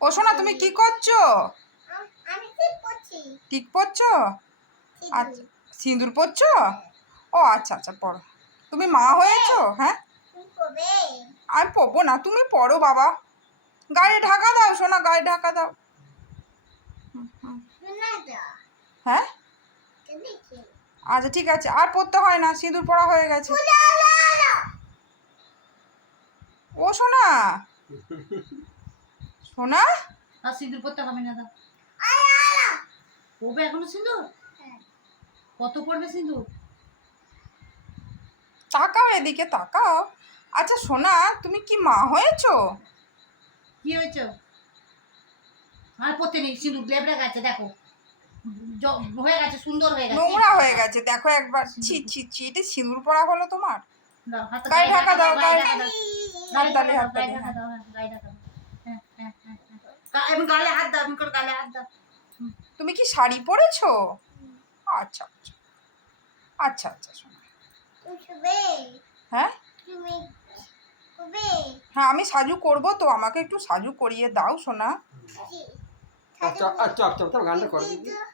ও সোনা, তুমি কি করছ? ঠিক পড়ছো আচ্ছা সিঁদুর পড়ছো ও আচ্ছা আচ্ছা পড়ো তুমি মা হয়েছো? হ্যাঁ? আমি পড়ব না, তুমি পড়ো বাবা। গায়ে ঢাকা দাও, সোনা, গায়ে ঢাকা দাও। হ্যাঁ? আচ্ছা ঠিক আছে। আর পড়তে হয় না, সিঁদুর পড়া হয়ে গেছে ও সোনা। সোনা? আর সিঁদুর পড়তে হবে না দাও পড়বে এখনও সিঁদুর? হ্যাঁ। কত পড়বে সিঁদুর? তাকাও এদিকে তাকাও। আচ্ছা সোনা তুমি কি মা হয়েছো? কি হয়েছে? আর পড়তে নেই সিঁদুর লেবড়ে গেছে দেখো। হয়ে গেছে সুন্দর হয়ে গেছে। নোংরা হয়ে গেছে দেখো একবার। ছি ছি ছি এটা সিঁদুর পড়া হলো তোমার? দাও, হাতটা গায়ে ঢাকা দাও, গায়ে ঢাকা ঢাকা দাও। হাততালি, হাততালি, ঢাকা দাও, হ্যাঁ, গায়ে ঢাকা দাও। হ্যাঁ, হ্যাঁ, হ্যাঁ, হ্যাঁ। গা- এমন গালে হাত দাও এমন করে গালে হাত দাও। তুমি কি শাড়ি পরেছো? আচ্ছা আচ্ছা। আচ্ছা আচ্ছা করবে হ্যাঁ? হ্যাঁ আমি সাজু করব তো আমাকে একটু সাজু করিয়ে দাও সোনা। আচ্ছা আচ্ছা আচ্ছা গানটা করে।